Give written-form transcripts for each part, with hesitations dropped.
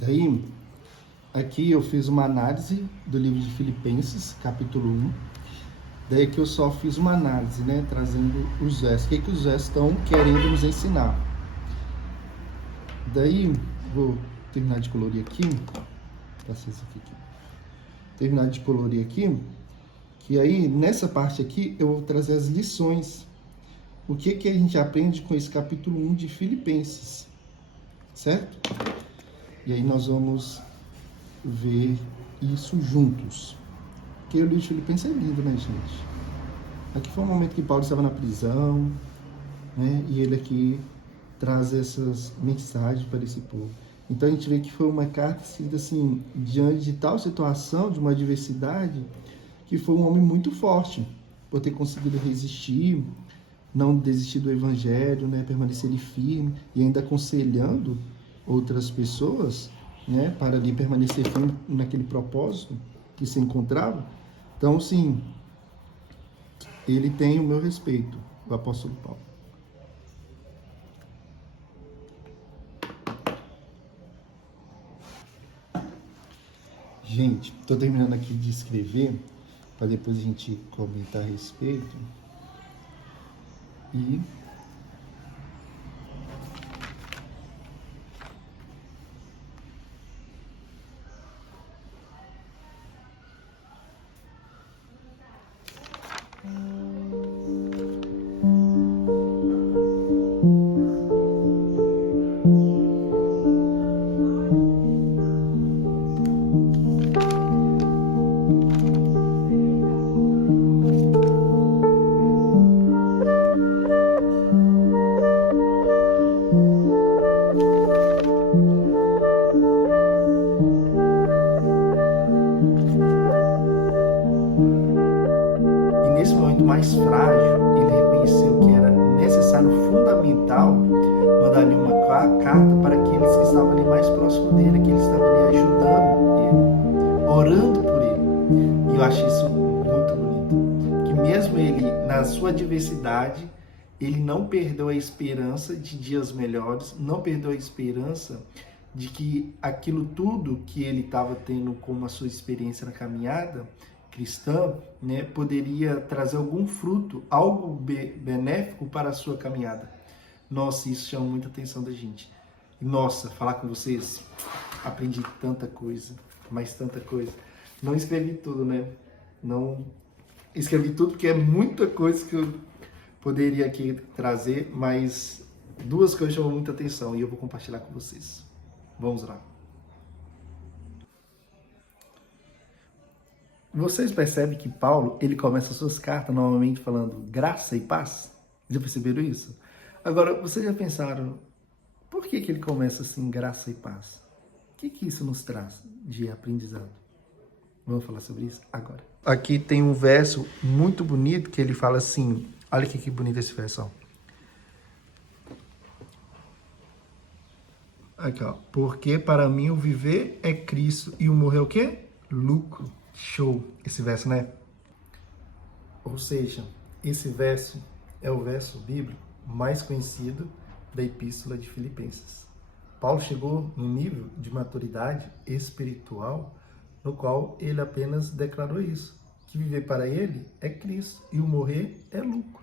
Daí, aqui eu fiz uma análise do livro de Filipenses, capítulo 1. Daí aqui eu só fiz uma análise, né, trazendo os versos. O que os versos estão querendo nos ensinar. Daí, vou terminar de colorir aqui. Terminar de colorir aqui. Que aí, nessa parte aqui, eu vou trazer as lições. O que a gente aprende com esse capítulo 1 de Filipenses. Certo? E aí nós vamos ver isso juntos. Porque o livro de Filipenses é lindo, né, gente? Aqui foi um momento que Paulo estava na prisão, né? E ele aqui traz essas mensagens para esse povo. Então a gente vê que foi uma carta escrita assim, diante de tal situação, de uma adversidade, que foi um homem muito forte, por ter conseguido resistir, não desistir do evangelho, né? Permanecer firme e ainda aconselhando outras pessoas, né? Para ali permanecer firme naquele propósito que se encontrava. Então, sim, ele tem o meu respeito, o apóstolo Paulo. Gente, estou terminando aqui de escrever, para depois a gente comentar a respeito. E nesse momento mais frágil, ele reconheceu que era necessário, fundamental, mandar ali uma carta para aqueles que estavam ali mais próximos dele, que ele estava ali ajudando ele, orando por ele. E eu acho isso muito bonito. Que mesmo ele, na sua adversidade, ele não perdeu a esperança de dias melhores, não perdeu a esperança de que aquilo tudo que ele estava tendo como a sua experiência na caminhada cristã, né, poderia trazer algum fruto, algo benéfico para a sua caminhada. Nossa, isso chama muita atenção da gente. Nossa, falar com vocês, aprendi tanta coisa, mas tanta coisa. Não escrevi tudo, né? Não escrevi tudo porque é muita coisa que eu poderia aqui trazer, mas duas coisas chamam muita atenção e eu vou compartilhar com vocês. Vamos lá. Vocês percebem que Paulo, ele começa suas cartas normalmente falando graça e paz? Já perceberam isso? Agora, vocês já pensaram, por que ele começa assim, graça e paz? O que isso nos traz de aprendizado? Vamos falar sobre isso agora. Aqui tem um verso muito bonito que ele fala assim, olha que bonito esse verso, ó. Aqui, ó. Porque para mim o viver é Cristo e o morrer é o quê? Lucro. Show esse verso, né? Ou seja, esse verso é o verso bíblico mais conhecido da Epístola de Filipenses. Paulo chegou em um nível de maturidade espiritual no qual ele apenas declarou isso, que viver para ele é Cristo e o morrer é lucro.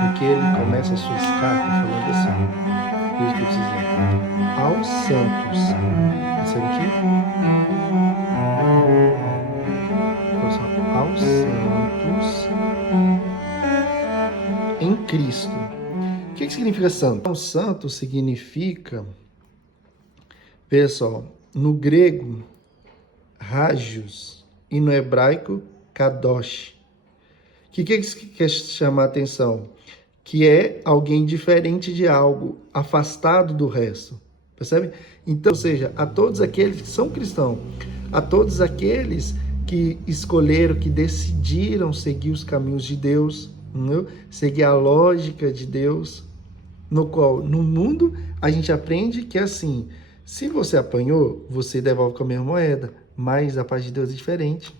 Porque ele começa as suas cartas falando assim, veja o que eu preciso dizer, aos santos, percebe aqui? Aos santos em Cristo. O que significa santo? Então, santo significa, pessoal, no grego, hagios, e no hebraico, kadosh. O que quer chamar a atenção? Que é alguém diferente de algo, afastado do resto. Percebe? Então, ou seja, a todos aqueles que são cristãos, a todos aqueles que escolheram, que decidiram seguir os caminhos de Deus, entendeu? Seguir a lógica de Deus, no qual, no mundo, a gente aprende que assim, se você apanhou, você devolve com a mesma moeda, mas a paz de Deus é diferente,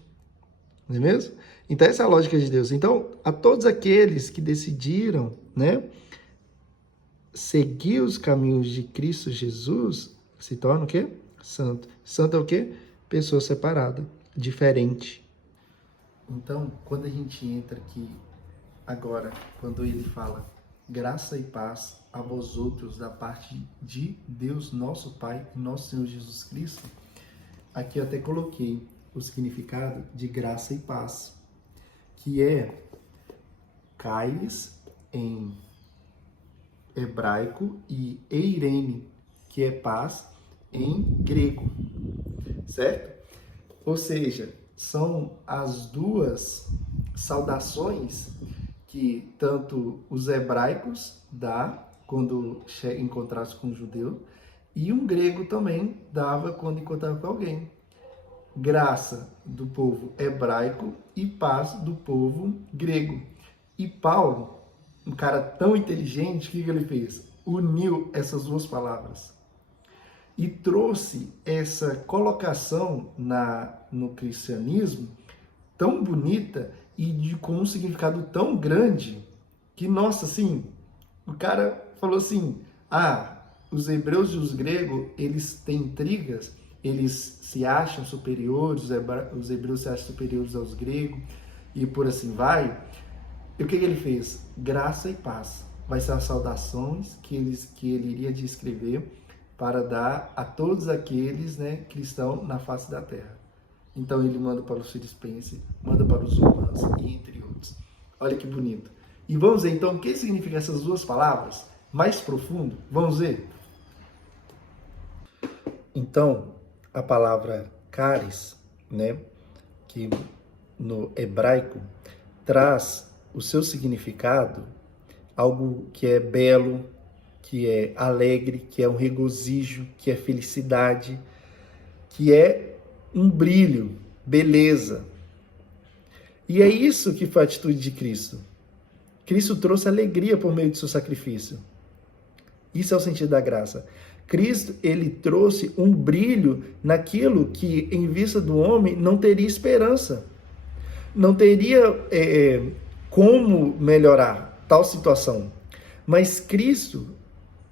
não é mesmo? Então essa é a lógica de Deus. Então, a todos aqueles que decidiram, né, seguir os caminhos de Cristo Jesus, se torna o quê? Santo. Santo é o quê? Pessoa separada, diferente. Então, quando a gente entra aqui, agora, quando ele fala graça e paz a vós outros da parte de Deus, nosso Pai e nosso Senhor Jesus Cristo, aqui eu até coloquei o significado de graça e paz, que é kairos em hebraico e eirene, que é paz em grego, certo? Ou seja, são as duas saudações que tanto os hebraicos dá quando encontrasse com um judeu e um grego também dava quando encontrava com alguém. Graça do povo hebraico e paz do povo grego. E Paulo, um cara tão inteligente, o que ele fez? Uniu essas duas palavras e trouxe essa colocação no cristianismo tão bonita e com um significado tão grande que, nossa, assim, o cara falou assim, os hebreus e os gregos, eles têm intrigas, eles se acham superiores, os hebreus se acham superiores aos gregos, e por assim vai. E o que ele fez? Graça e paz. Vai ser as saudações que ele iria descrever para dar a todos aqueles, né, que estão na face da terra. Então ele manda para os filipenses, manda para os romanos e entre outros. Olha que bonito. E vamos ver então o que significa essas duas palavras? Mais profundo? Vamos ver? Então, a palavra caris, né, que no hebraico traz o seu significado, algo que é belo, que é alegre, que é um regozijo, que é felicidade, que é um brilho, beleza. E é isso que foi a atitude de Cristo. Cristo trouxe alegria por meio de seu sacrifício. Isso é o sentido da graça. Cristo, ele trouxe um brilho naquilo que, em vista do homem, não teria esperança. Não teria como melhorar tal situação. Mas Cristo,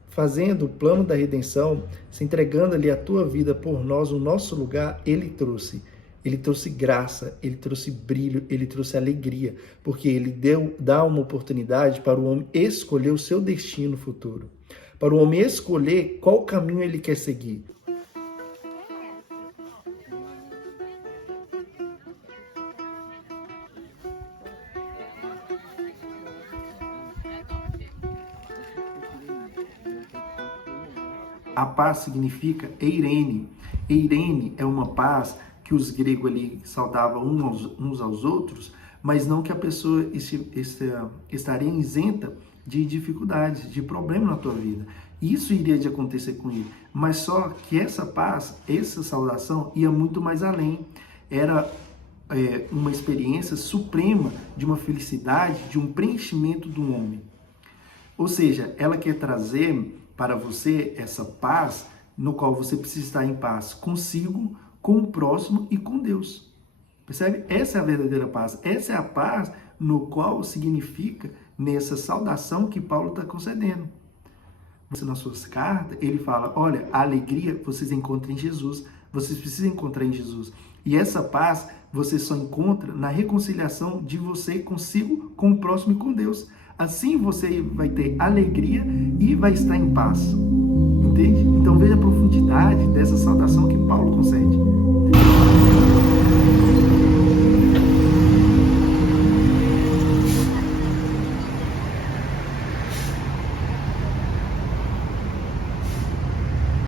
fazendo o plano da redenção, se entregando ali a tua vida por nós, o nosso lugar, ele trouxe graça, ele trouxe brilho, ele trouxe alegria, porque ele dá uma oportunidade para o homem escolher o seu destino futuro, para o homem escolher qual caminho ele quer seguir. A paz significa eirene. Eirene é uma paz que os gregos ali saudavam uns aos outros, mas não que a pessoa estaria isenta de dificuldades, de problema na tua vida. Isso iria de acontecer com ele, mas só que essa paz, essa saudação ia muito mais além. Era uma experiência suprema de uma felicidade, de um preenchimento do homem. Ou seja, ela quer trazer para você essa paz, no qual você precisa estar em paz consigo, com o próximo e com Deus. Percebe? Essa é a verdadeira paz. Essa é a paz no qual significa nessa saudação que Paulo está concedendo. Nas suas cartas, ele fala, olha, a alegria vocês encontram em Jesus. Vocês precisam encontrar em Jesus. E essa paz você só encontra na reconciliação de você consigo, com o próximo e com Deus. Assim você vai ter alegria e vai estar em paz. Entende? Então veja a profundidade dessa saudação.